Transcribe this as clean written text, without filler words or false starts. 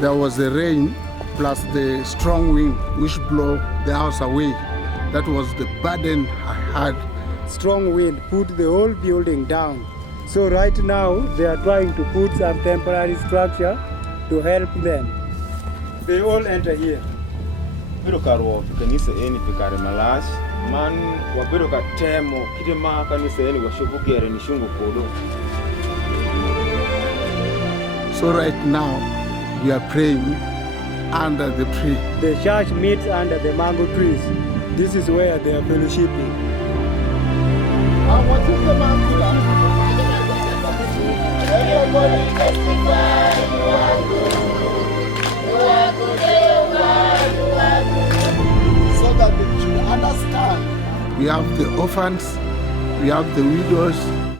There was the rain plus the strong wind which blew the house away. That was the burden I had. Strong wind put the whole building down. So right now they are trying to put some temporary structure to help them. They all enter here. Biro karwo kanisa eni pikare malash man wabiro katemo kite ma kanisa eni washobugere ni shungu kodo. So right now we are praying under the tree. The church meets under the mango trees. This is where they are fellowshipping. What is the mango? Everybody testify, you are good. You are good, you are good. So that they should understand. We have the orphans, we have the widows,